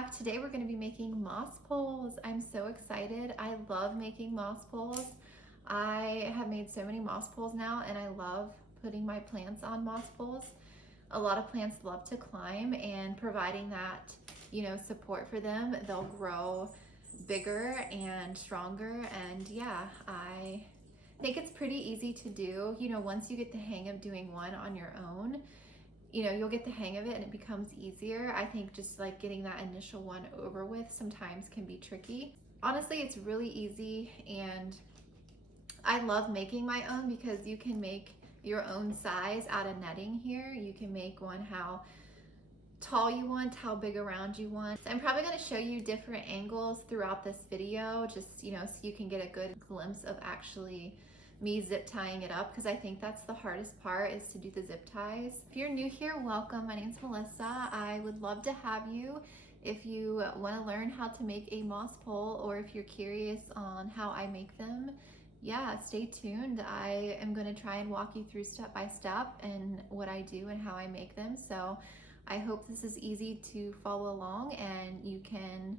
back. Today we're going to be making moss poles. I'm so excited. I love making moss poles. I have made so many moss poles now and I love putting my plants on moss poles. A lot of plants love to climb, and providing that, support for them, they'll grow bigger and stronger. And yeah, I think it's pretty easy to do. Once you get the hang of doing one on your own, you'll get the hang of it and it becomes easier. I think just like getting that initial one over with sometimes can be tricky. Honestly, it's really easy, and I love making my own because you can make your own size out of netting here. You can make one how tall you want, how big around you want. So I'm probably going to show you different angles throughout this video, just so you can get a good glimpse of actually me zip tying it up, because I think that's the hardest part, is to do the zip ties. If you're new here, welcome. My name's Melissa. I would love to have you if you want to learn how to make a moss pole, or if you're curious on how I make them. Yeah, stay tuned. I am going to try and walk you through step by step and what I do and how I make them. So I hope this is easy to follow along and you can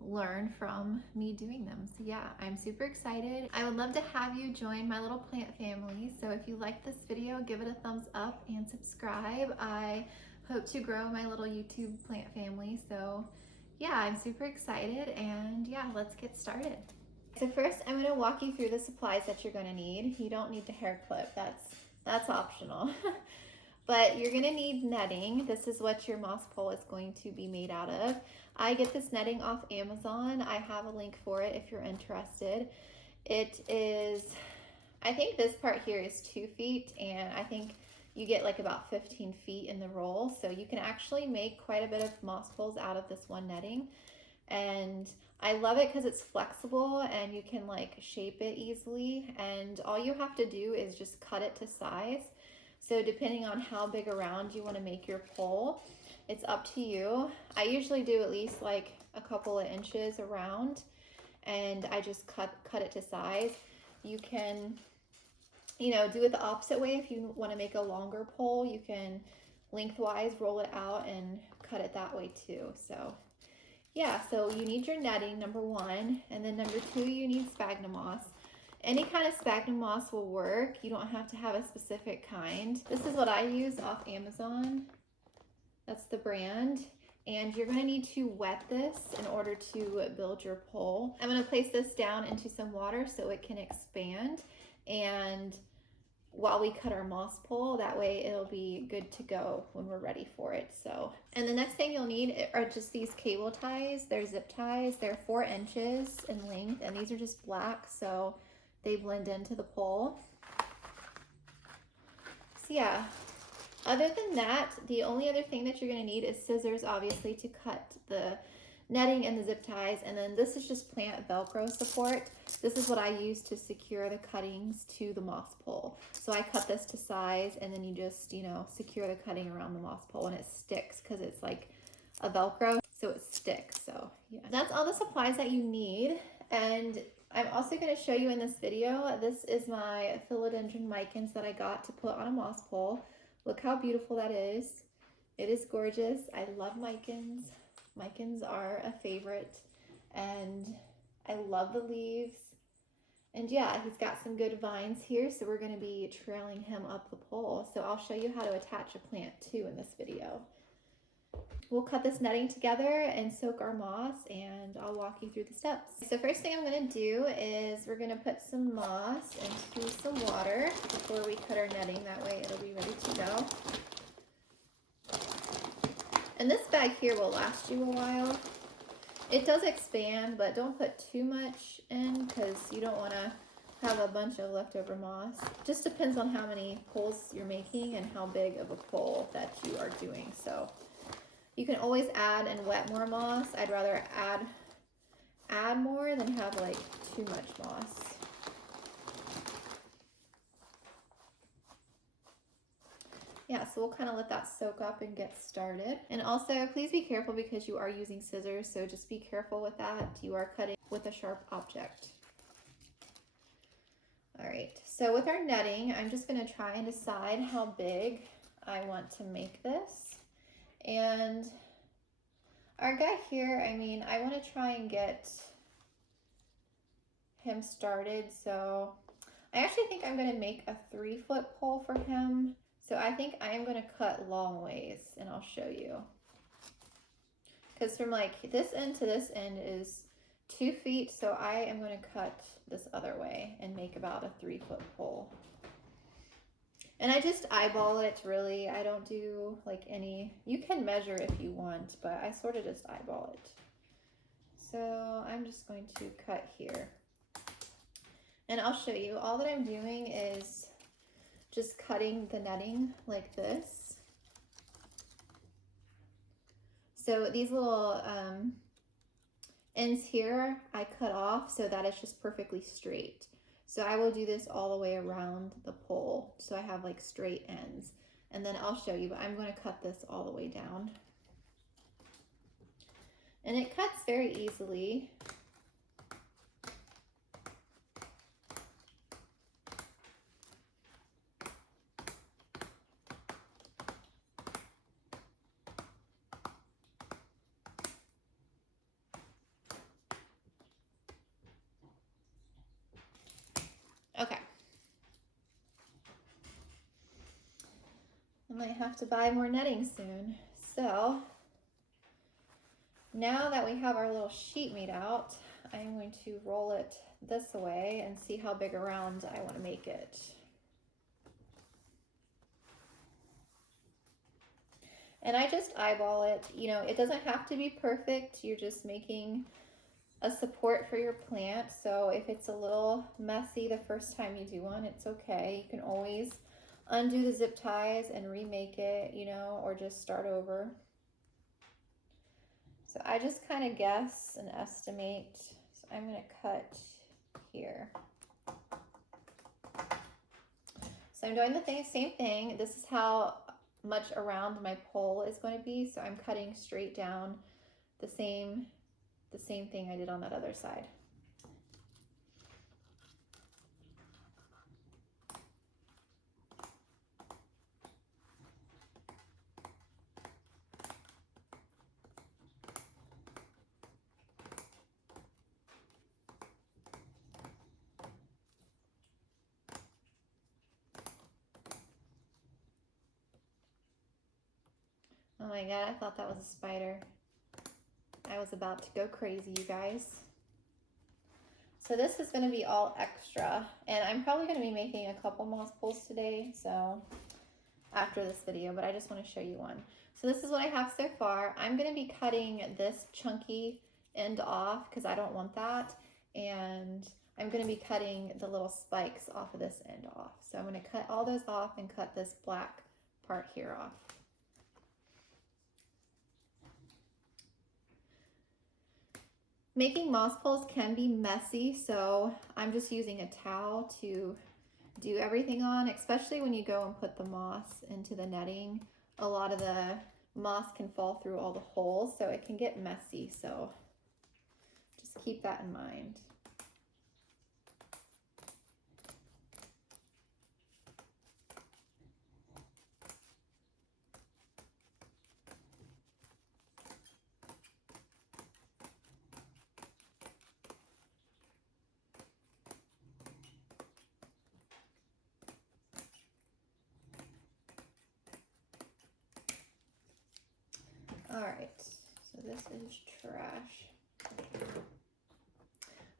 learn from me doing them. So yeah, I'm super excited. I would love to have you join my little plant family. So if you like this video, give it a thumbs up and subscribe. I hope to grow my little YouTube plant family. So yeah, I'm super excited, and yeah, let's get started. So first, I'm going to walk you through the supplies that you're going to need. You don't need the hair clip. That's optional. But you're going to need netting. This is what your moss pole is going to be made out of. I get this netting off Amazon. I have a link for it if you're interested. It is, I think this part here is 2 feet, and I think you get like about 15 feet in the roll. So you can actually make quite a bit of moss poles out of this one netting. And I love it because it's flexible and you can like shape it easily, and all you have to do is just cut it to size. So depending on how big around you want to make your pole, it's up to you. I usually do at least like a couple of inches around, and I just cut it to size. You can, do it the opposite way. If you want to make a longer pole, you can lengthwise roll it out and cut it that way too. So yeah, so you need your netting, number one, and then number two, you need sphagnum moss. Any kind of sphagnum moss will work. You don't have to have a specific kind. This is what I use off Amazon. That's the brand. And you're going to need to wet this in order to build your pole. I'm going to place this down into some water so it can expand, and while we cut our moss pole, that way it'll be good to go when we're ready for it. So, and the next thing you'll need are just these cable ties. They're zip ties. They're 4 inches in length, and these are just black, so they blend into the pole. So yeah, other than that, the only other thing that you're going to need is scissors, obviously, to cut the netting and the zip ties. And then this is just plant Velcro support. This is what I use to secure the cuttings to the moss pole. So I cut this to size, and then you just, secure the cutting around the moss pole, and it sticks because it's like a Velcro, so it sticks. So yeah, that's all the supplies that you need. And I'm also going to show you in this video, this is my philodendron micans that I got to put on a moss pole. Look how beautiful that is. It is gorgeous. I love micans. Micans are a favorite, and I love the leaves. And yeah, he's got some good vines here, so we're going to be trailing him up the pole. So I'll show you how to attach a plant too in this video. We'll cut this netting together and soak our moss, and I'll walk you through the steps. So first thing I'm going to do is we're going to put some moss into some water before we cut our netting. That way it'll be ready to go. And this bag here will last you a while. It does expand, but don't put too much in because you don't want to have a bunch of leftover moss. Just depends on how many poles you're making and how big of a pole that you are doing. So you can always add and wet more moss. I'd rather add more than have like too much moss. Yeah, so we'll kind of let that soak up and get started. And also, please be careful because you are using scissors, so just be careful with that. You are cutting with a sharp object. All right, so with our netting, I'm just going to try and decide how big I want to make this. And Our guy here, I mean, I want to try and get him started, so I actually think I'm going to make a 3-foot pole for him. So I think I am going to cut long ways, and I'll show you. Because from like this end to this end is 2 feet, so I am going to cut this other way and make about a 3-foot pole. And I just eyeball it, really. I don't do like any, you can measure if you want, but I sort of just eyeball it. So I'm just going to cut here. And I'll show you, all that I'm doing is just cutting the netting like this. So these little ends here, I cut off so that it's just perfectly straight. So I will do this all the way around the pole, so I have like straight ends. And then I'll show you, but I'm going to cut this all the way down. And it cuts very easily. Okay. I might have to buy more netting soon. So now that we have our little sheet made out, I'm going to roll it this way and see how big around I want to make it. And I just eyeball it. You know, it doesn't have to be perfect. You're just making a support for your plant. So if it's a little messy the first time you do one, it's okay. You can always undo the zip ties and remake it, you know, or just start over. So I just kind of guess and estimate. So I'm going to cut here. So I'm doing the same thing. This is how much around my pole is going to be. So I'm cutting straight down the same thing I did on that other side. Oh my God, I thought that was a spider. I was about to go crazy, you guys. So this is going to be all extra, and I'm probably going to be making a couple moss poles today, so after this video, but I just want to show you one. So this is what I have so far. I'm going to be cutting this chunky end off because I don't want that, and I'm going to be cutting the little spikes off of this end off. So I'm going to cut all those off and cut this black part here off. Making moss poles can be messy, so I'm just using a towel to do everything on, especially when you go and put the moss into the netting. A lot of the moss can fall through all the holes, so it can get messy, so just keep that in mind. All right, so this is trash.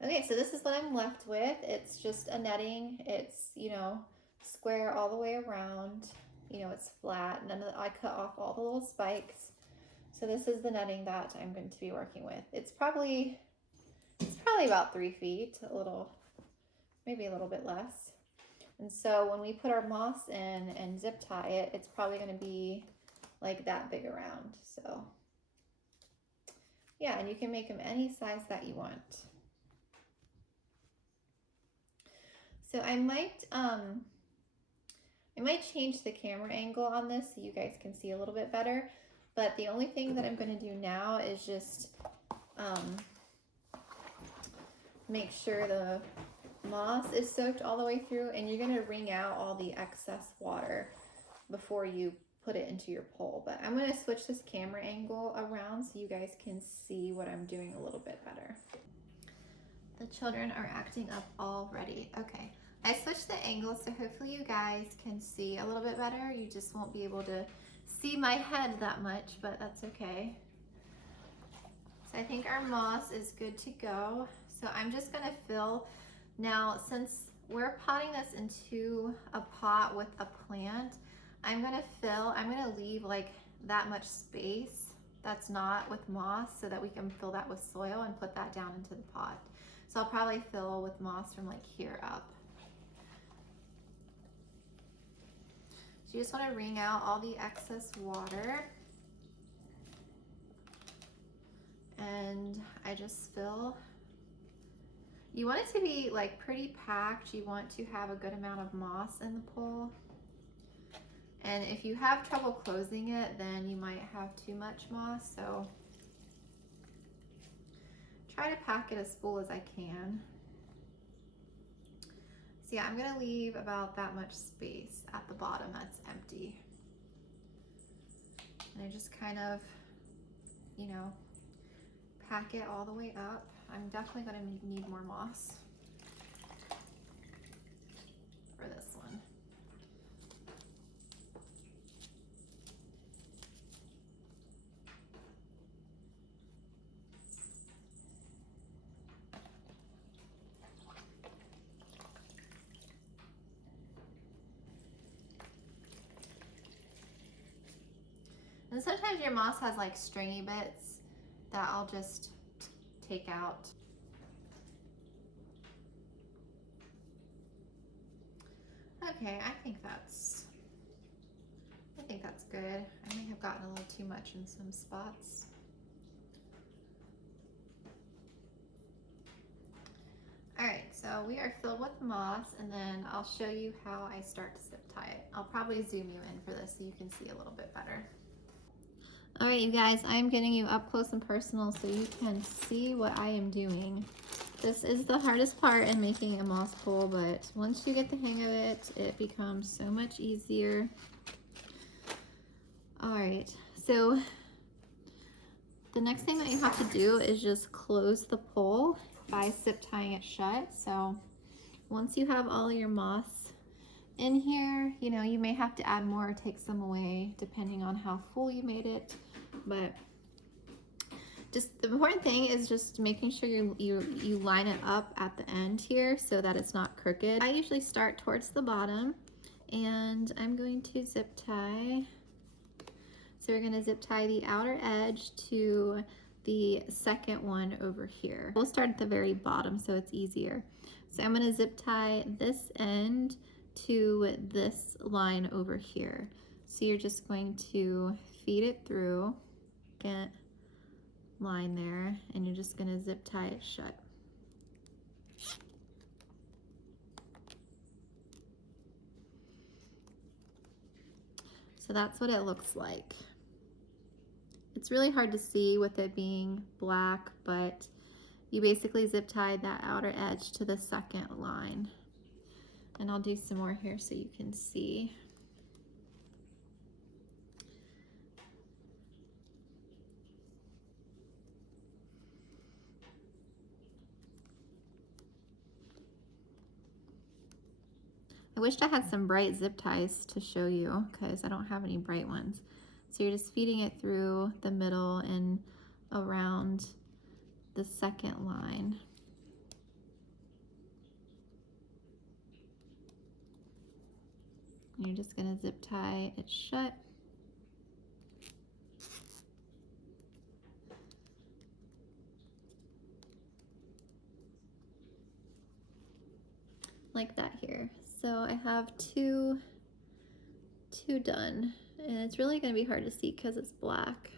Okay, so this is what I'm left with. It's just a netting. It's, you know, square all the way around. You know, it's flat. I cut off all the little spikes. So this is the netting that I'm going to be working with. It's probably about 3 feet, maybe a little bit less. And so when we put our moss in and zip tie it, it's probably going to be like that big around. So yeah, and you can make them any size that you want. So I might change the camera angle on this so you guys can see a little bit better. But the only thing that I'm going to do now is just make sure the moss is soaked all the way through, and you're going to wring out all the excess water before you put it into your pole. But I'm going to switch this camera angle around so you guys can see what I'm doing a little bit better. The children are acting up already. Okay, I switched the angle so hopefully you guys can see a little bit better. You just won't be able to see my head that much, but that's okay. So I think our moss is good to go. So I'm just gonna fill. Now, since we're potting this into a pot with a plant, I'm gonna leave like that much space that's not with moss so that we can fill that with soil and put that down into the pot. So I'll probably fill with moss from like here up. So you just wanna wring out all the excess water. And I just fill. You want it to be like pretty packed. You want to have a good amount of moss in the pole. And if you have trouble closing it, then you might have too much moss. So try to pack it as full as I can. So yeah, I'm gonna leave about that much space at the bottom that's empty. And I just kind of, you know, pack it all the way up. I'm definitely gonna need more moss for this one. And sometimes your moss has like stringy bits that I'll just take out. Okay, I think that's good. I may have gotten a little too much in some spots. All right, so we are filled with moss, and then I'll show you how I start to zip tie it. I'll probably zoom you in for this so you can see a little bit better. All right, you guys, I'm getting you up close and personal so you can see what I am doing. This is the hardest part in making a moss pole, but once you get the hang of it, it becomes so much easier. All right, so the next thing that you have to do is just close the pole by zip tying it shut. So once you have all your moss in here, you know, you may have to add more or take some away depending on how full you made it. But just the important thing is just making sure you line it up at the end here so that it's not crooked. I usually start towards the bottom, and I'm going to zip tie. So we're going to zip tie the outer edge to the second one over here. We'll start at the very bottom so it's easier. So I'm going to zip tie this end to this line over here. So you're just going to feed it through, get line there, and you're just going to zip tie it shut. So that's what it looks like. It's really hard to see with it being black, but you basically zip tie that outer edge to the second line. And I'll do some more here so you can see. I wished I had some bright zip ties to show you because I don't have any bright ones. So you're just feeding it through the middle and around the second line. And you're just going to zip tie it shut. Like that here. So I have two done, and it's really going to be hard to see because it's black.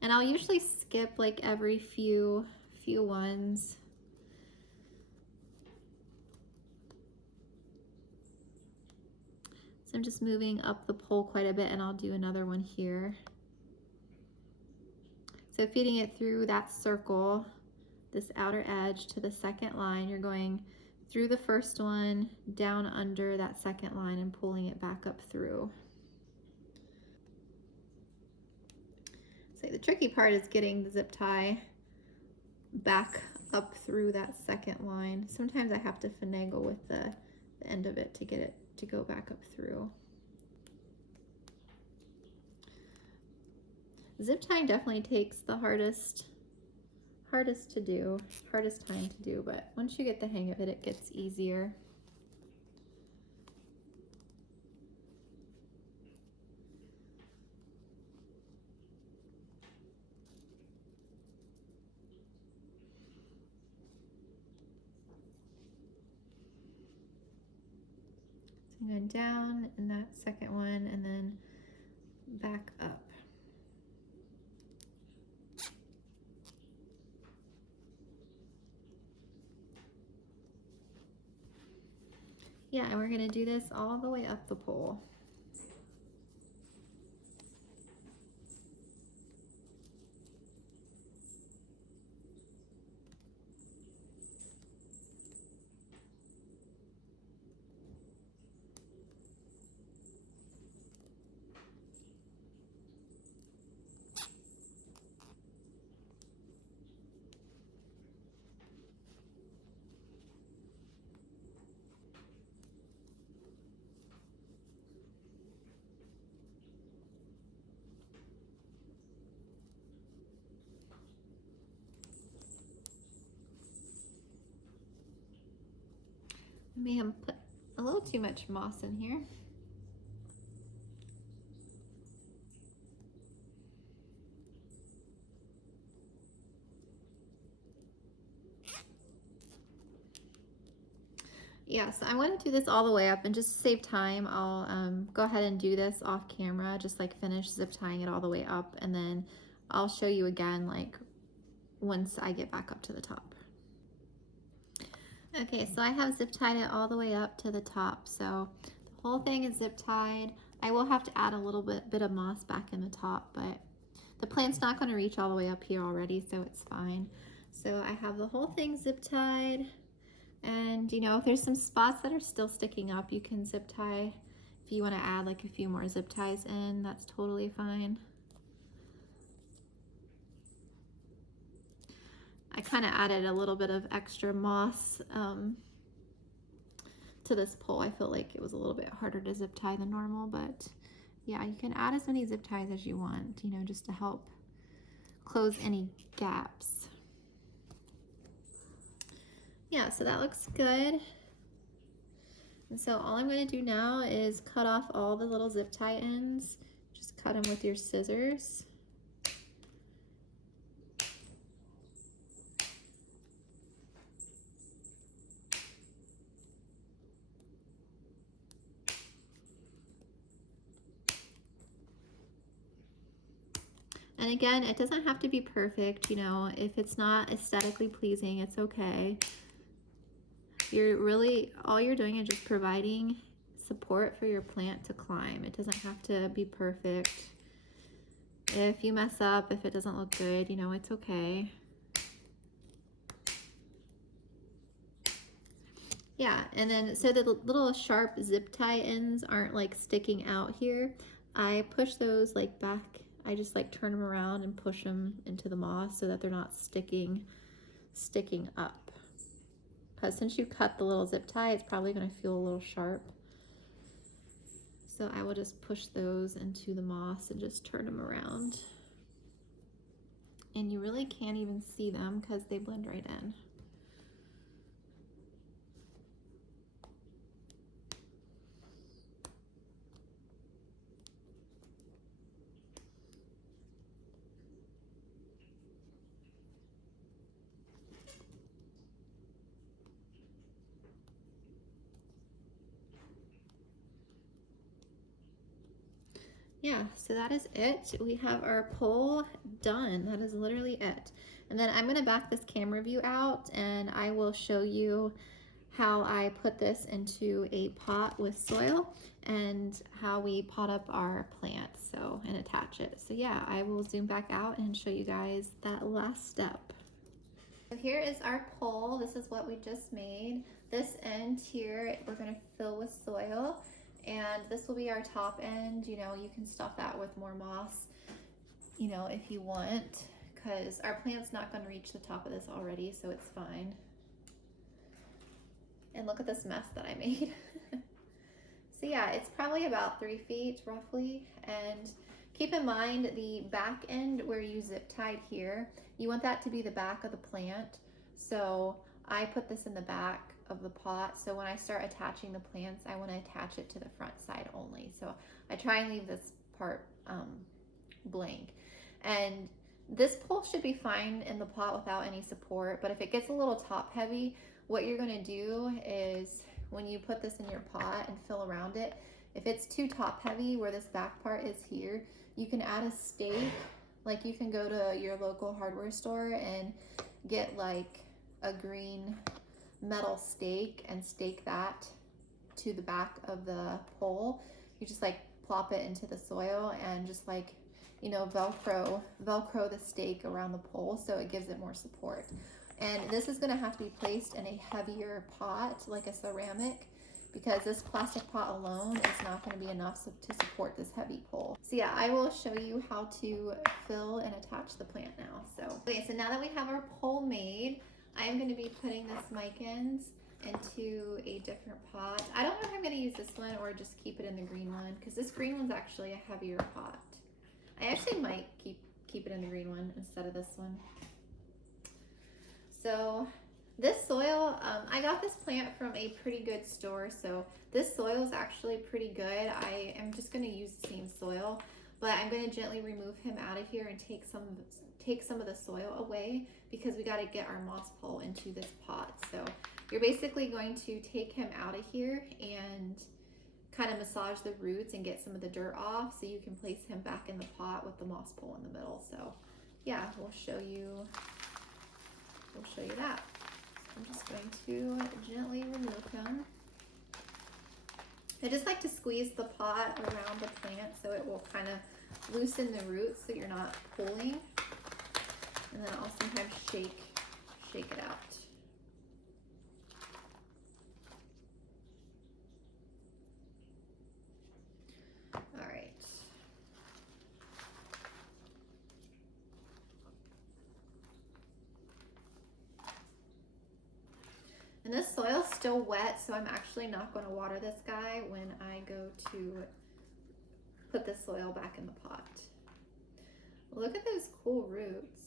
And I'll usually skip like every few ones. So I'm just moving up the pole quite a bit, and I'll do another one here. So feeding it through that circle, this outer edge to the second line, you're going through the first one, down under that second line and pulling it back up through. So the tricky part is getting the zip tie back up through that second line. Sometimes I have to finagle with the end of it to get it to go back up through. Zip tying definitely takes the hardest to do, hardest time to do, but once you get the hang of it, it gets easier. So I'm going down in that second one and then back up. Yeah, and we're going to do this all the way up the pole. I may have put a little too much moss in here. Yeah, so I want to do this all the way up, and just to save time, I'll go ahead and do this off camera, just like finish zip tying it all the way up, and then I'll show you again like once I get back up to the top. Okay, so I have zip tied it all the way up to the top, so the whole thing is zip tied. I will have to add a little bit of moss back in the top, but the plant's not going to reach all the way up here already, so it's fine. So I have the whole thing zip tied, and you know, if there's some spots that are still sticking up, you can zip tie. If you want to add like a few more zip ties in, that's totally fine. I kind of added a little bit of extra moss to this pole. I feel like it was a little bit harder to zip tie than normal, but yeah, you can add as many zip ties as you want, you know, just to help close any gaps. Yeah, so that looks good. And so all I'm going to do now is cut off all the little zip tie ends. Just cut them with your scissors. And again, it doesn't have to be perfect, you know, if it's not aesthetically pleasing, it's okay. You're really, all you're doing is just providing support for your plant to climb. It doesn't have to be perfect. If you mess up, if it doesn't look good, you know, it's okay. Yeah, and then so the little sharp zip tie ends aren't like sticking out here. I push those like back. I just like turn them around and push them into the moss so that they're not sticking up. Because since you cut the little zip tie, it's probably going to feel a little sharp. So I will just push those into the moss and just turn them around. And you really can't even see them because they blend right in. Yeah, so that is it. We have our pole done. That is literally it. And then I'm gonna back this camera view out and I will show you how I put this into a pot with soil and how we pot up our plant and attach it. So yeah, I will zoom back out and show you guys that last step. So here is our pole. This is what we just made. This end here, we're gonna fill with soil, and this will be our top end. You know, you can stuff that with more moss, you know, if you want, because our plant's not gonna reach the top of this already, so it's fine. And look at this mess that I made. So yeah, it's probably about 3 feet roughly, and keep in mind the back end where you zip tied here, you want that to be the back of the plant. So I put this in the back of the pot, so when I start attaching the plants, I want to attach it to the front side only. So I try and leave this part blank. And this pole should be fine in the pot without any support, but if it gets a little top heavy, what you're going to do is when you put this in your pot and fill around it, if it's too top heavy where this back part is here, you can add a stake. Like you can go to your local hardware store and get like a green metal stake and stake that to the back of the pole. You just like plop it into the soil and just like, you know, velcro the stake around the pole so it gives it more support. And this is going to have to be placed in a heavier pot, like a ceramic, because this plastic pot alone is not going to be enough to support this heavy pole. So yeah, I will show you how to fill and attach the plant now. So okay, so now that we have our pole made, I am going to be putting this micans into a different pot. I don't know if I'm going to use this one or just keep it in the green one, because this green one's actually a heavier pot. I actually might keep it in the green one instead of this one. So this soil, I got this plant from a pretty good store, so this soil is actually pretty good. I am just going to use the same soil, but I'm going to gently remove him out of here and take some of the soil away, because we got to get our moss pole into this pot. So you're basically going to take him out of here and kind of massage the roots and get some of the dirt off so you can place him back in the pot with the moss pole in the middle. So yeah, we'll show you that. So I'm just going to gently remove him. I just like to squeeze the pot around the plant so it will kind of loosen the roots so you're not pulling. And then I'll sometimes shake it out. All right. And this soil's still wet, so I'm actually not going to water this guy when I go to put the soil back in the pot. Look at those cool roots.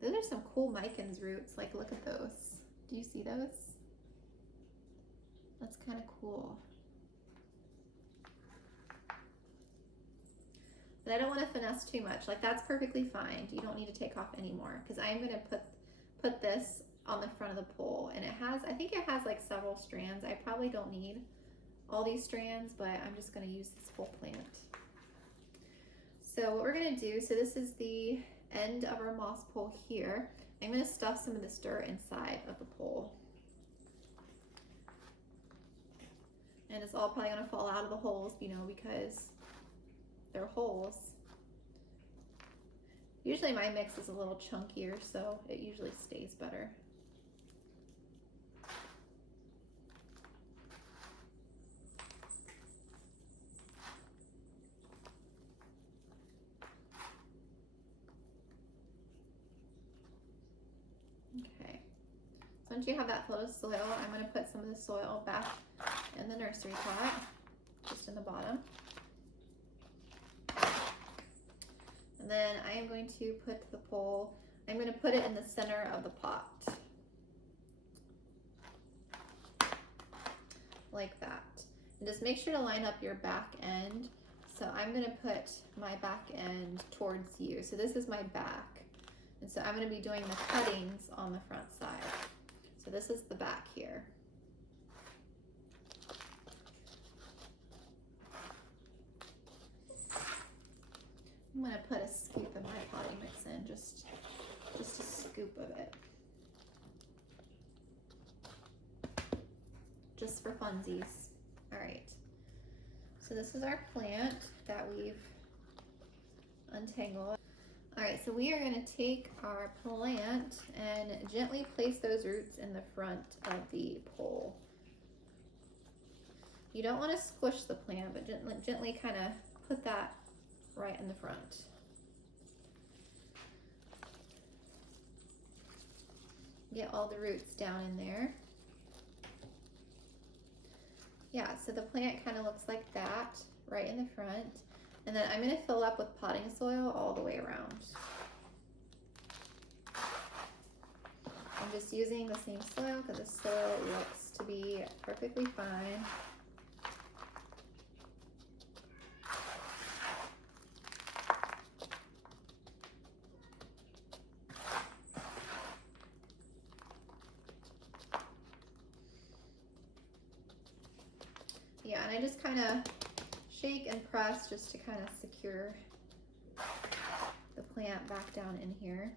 Those are some cool micans roots. Like, look at those. Do you see those? That's kind of cool. But I don't want to finesse too much. Like, that's perfectly fine. You don't need to take off anymore, because I'm going to put this on the front of the pole, and it has, I think it has like several strands. I probably don't need all these strands, but I'm just going to use this whole plant. So what we're going to do, so this is the end of our moss pole here. I'm going to stuff some of this dirt inside of the pole. And it's all probably going to fall out of the holes, you know, because they're holes. Usually my mix is a little chunkier, so it usually stays better. Okay, so once you have that filled with soil, I'm going to put some of the soil back in the nursery pot, just in the bottom. And then I am going to put the pole, I'm going to put it in the center of the pot. Like that. And just make sure to line up your back end. So I'm going to put my back end towards you. So this is my back. And so I'm going to be doing the cuttings on the front side. So this is the back here. I'm going to put a scoop in my potting mix in, just a scoop of it. Just for funsies. All right. So this is our plant that we've untangled. All right, so we are going to take our plant and gently place those roots in the front of the pole. You don't want to squish the plant, but gently kind of put that right in the front. Get all the roots down in there. Yeah, so the plant kind of looks like that right in the front. And then I'm going to fill up with potting soil all the way around. I'm just using the same soil because the soil looks to be perfectly fine. Yeah, and I just kind of shake and press just to kind of secure the plant back down in here.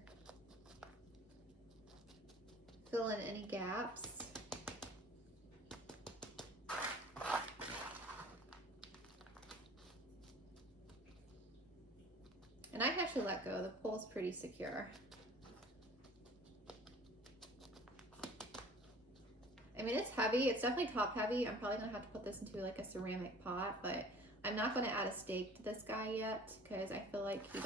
Fill in any gaps. And I can actually let go. The pole's pretty secure. I mean, it's heavy. It's definitely top heavy. I'm probably gonna have to put this into like a ceramic pot, but I'm not gonna add a stake to this guy yet because I feel like he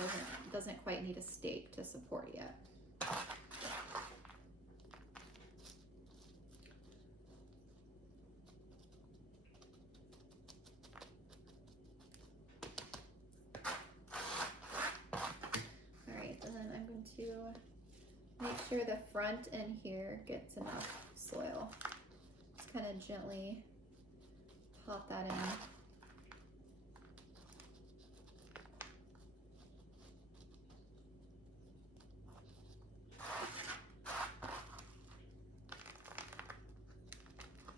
doesn't quite need a stake to support yet. All right, and then I'm going to make sure the front in here gets enough soil. Just kind of gently pop that in.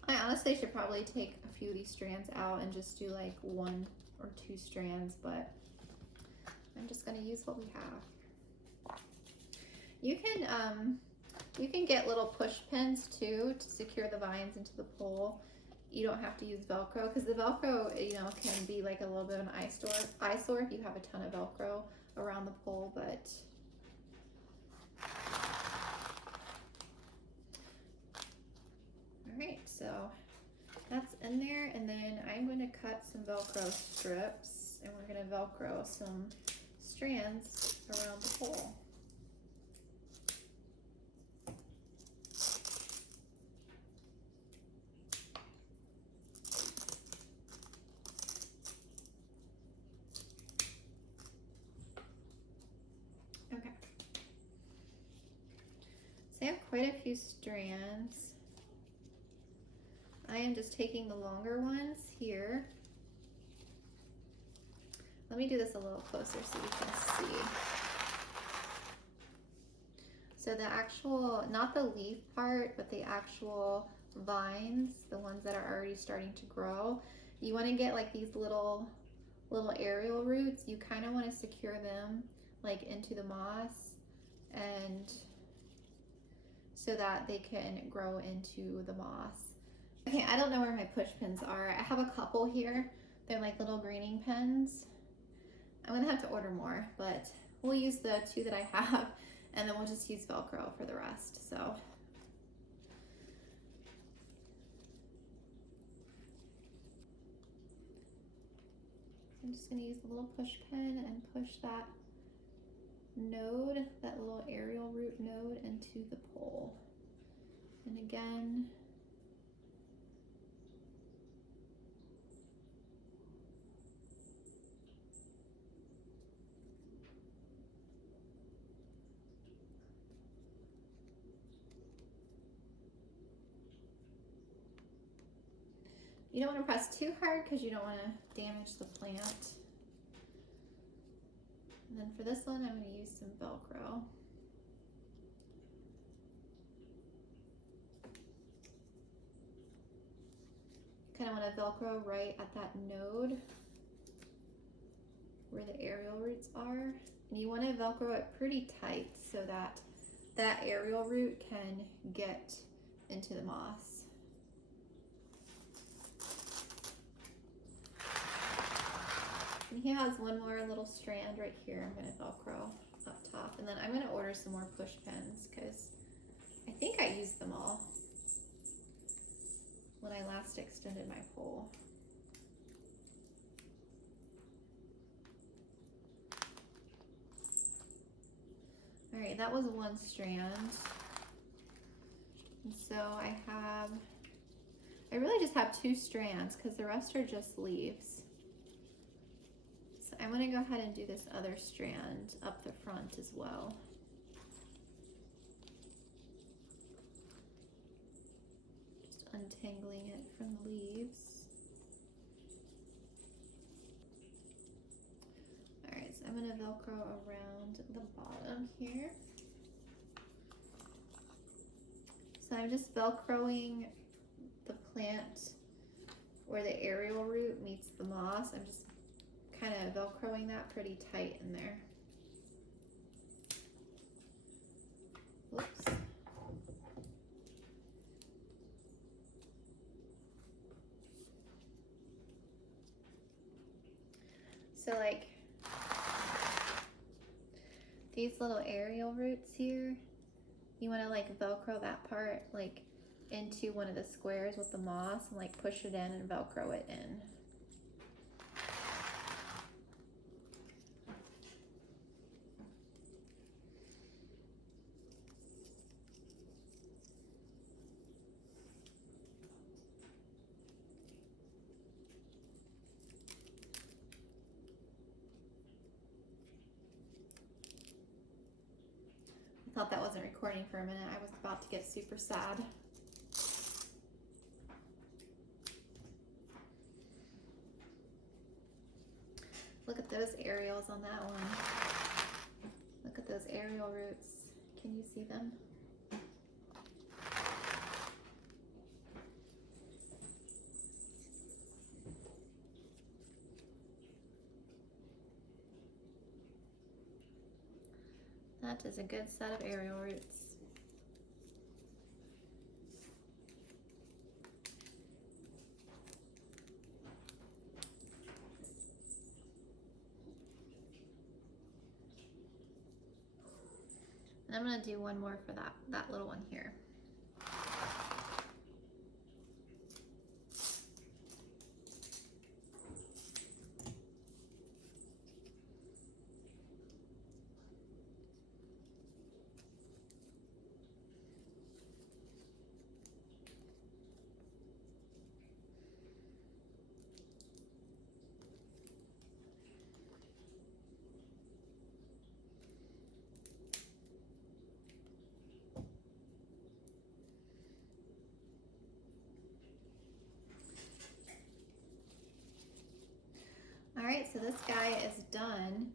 I honestly should probably take a few of these strands out and just do like 1 or 2 strands, but I'm just going to use what we have. You can get little push pins too to secure the vines into the pole. You don't have to use Velcro because the Velcro, you know, can be like a little bit of an eyesore if you have a ton of Velcro around the pole, but all right, so that's in there, and then I'm going to cut some Velcro strips, and we're going to Velcro some strands around the pole. Okay. So I have quite a few strands. I am just taking the longer ones here. Let me do this a little closer so you can see. So the actual, not the leaf part, but the actual vines, the ones that are already starting to grow, you want to get like these little aerial roots. You kind of want to secure them like into the moss, and so that they can grow into the moss. Okay, I don't know where my push pins are. I have a couple here. They're like little greening pins. I'm gonna have to order more, but we'll use the 2 that I have, and then we'll just use Velcro for the rest. So I'm just gonna use the little push pin and push that node, that little aerial root node, into the pole. And again, you don't want to press too hard because you don't want to damage the plant. And then for this one, I'm going to use some Velcro. Kind of want to Velcro right at that node where the aerial roots are. And you want to Velcro it pretty tight so that that aerial root can get into the moss. And he has one more little strand right here. I'm gonna Velcro up top, and then I'm gonna order some more push pins because I think I used them all when I last extended my pole. All right, that was one strand. And so I really just have 2 strands because the rest are just leaves. So I'm gonna go ahead and do this other strand up the front as well. Just untangling it from the leaves. All right, so I'm gonna Velcro around the bottom here. So I'm just Velcroing the plant where the aerial root meets the moss. I'm just kind of Velcroing that pretty tight in there. Whoops. So like these little aerial roots here, you want to like Velcro that part like into one of the squares with the moss and like push it in and Velcro it in. I thought that wasn't recording for a minute. I was about to get super sad. Look at those aerials on that one. Look at those aerial roots. Can you see them? That is a good set of aerial roots. And I'm going to do one more for that little one here. All right, so this guy is done.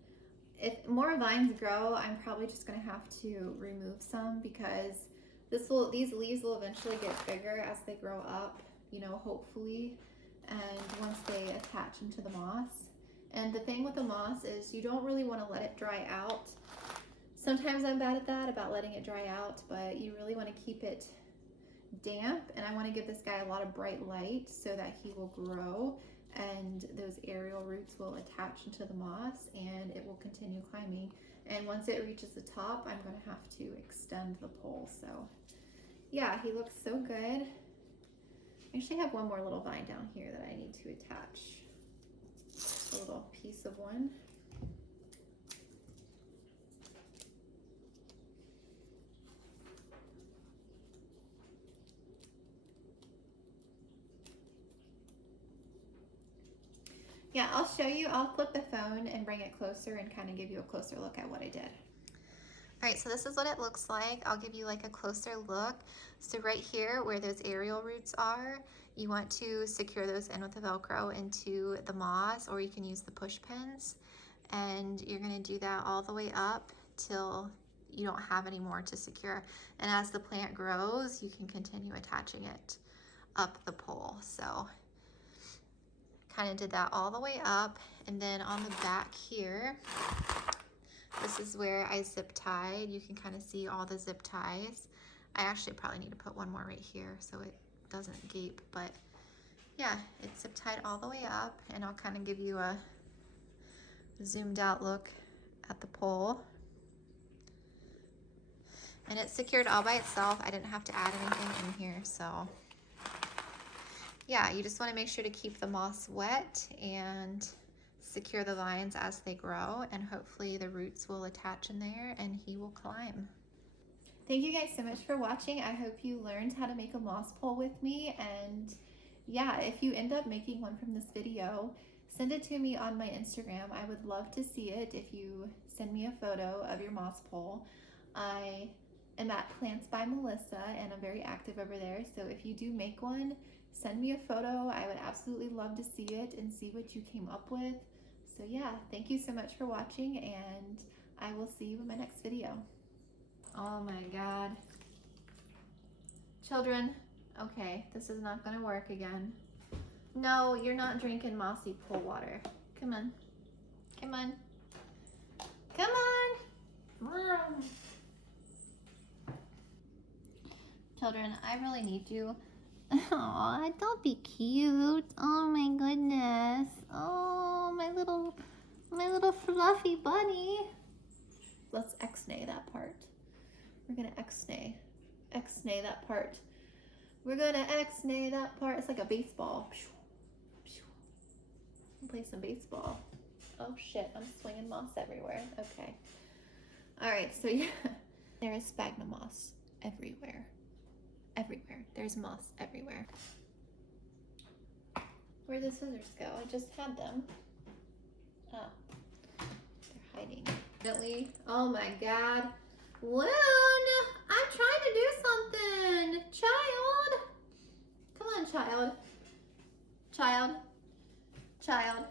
If more vines grow, I'm probably just gonna have to remove some because these leaves will eventually get bigger as they grow up, you know, hopefully, and once they attach into the moss. And the thing with the moss is you don't really want to let it dry out. Sometimes I'm bad at that, about letting it dry out, but you really want to keep it damp, and I want to give this guy a lot of bright light so that he will grow and those aerial roots will attach into the moss and it will continue climbing. And once it reaches the top, I'm going to have to extend the pole. So yeah, he looks so good. I actually have one more little vine down here that I need to attach. A little piece of one. Yeah, I'll show you. I'll flip the phone and bring it closer and kind of give you a closer look at what I did. All right, so this is what it looks like. I'll give you like a closer look. So right here where those aerial roots are, you want to secure those in with the Velcro into the moss, or you can use the push pins. And you're gonna do that all the way up till you don't have any more to secure. And as the plant grows, you can continue attaching it up the pole. So kind of did that all the way up, and then on the back here, this is where I zip tied. You can kind of see all the zip ties. I actually probably need to put one more right here so it doesn't gape, but yeah, it's zip tied all the way up, and I'll kind of give you a zoomed out look at the pole. And it's secured all by itself. I didn't have to add anything in here, so yeah, you just want to make sure to keep the moss wet and secure the vines as they grow, and hopefully the roots will attach in there and he will climb. Thank you guys so much for watching. I hope you learned how to make a moss pole with me, and yeah, if you end up making one from this video, send it to me on my Instagram. I would love to see it if you send me a photo of your moss pole. I am at Plants by Melissa and I'm very active over there, so if you do make one, send me a photo. I would absolutely love to see it and see what you came up with. So yeah, thank you so much for watching, and I will see you in my next video. Oh my God. Children, okay, this is not gonna work again. No, you're not drinking mossy pool water. Come on, come on, come on. Children, I really need you. Aw, don't be cute. Oh my goodness. Oh, my little fluffy bunny. Let's X-nay that part. We're gonna X-nay that part. We're gonna X-nay that part. It's like a baseball. Play some baseball. Oh shit, I'm swinging moss everywhere. Okay. All right, so yeah, there is sphagnum moss everywhere. Everywhere. There's moss everywhere. Where'd the scissors go? I just had them. Oh, they're hiding. Definitely. Oh my God. Loon! I'm trying to do something! Child! Come on, child. Child. Child.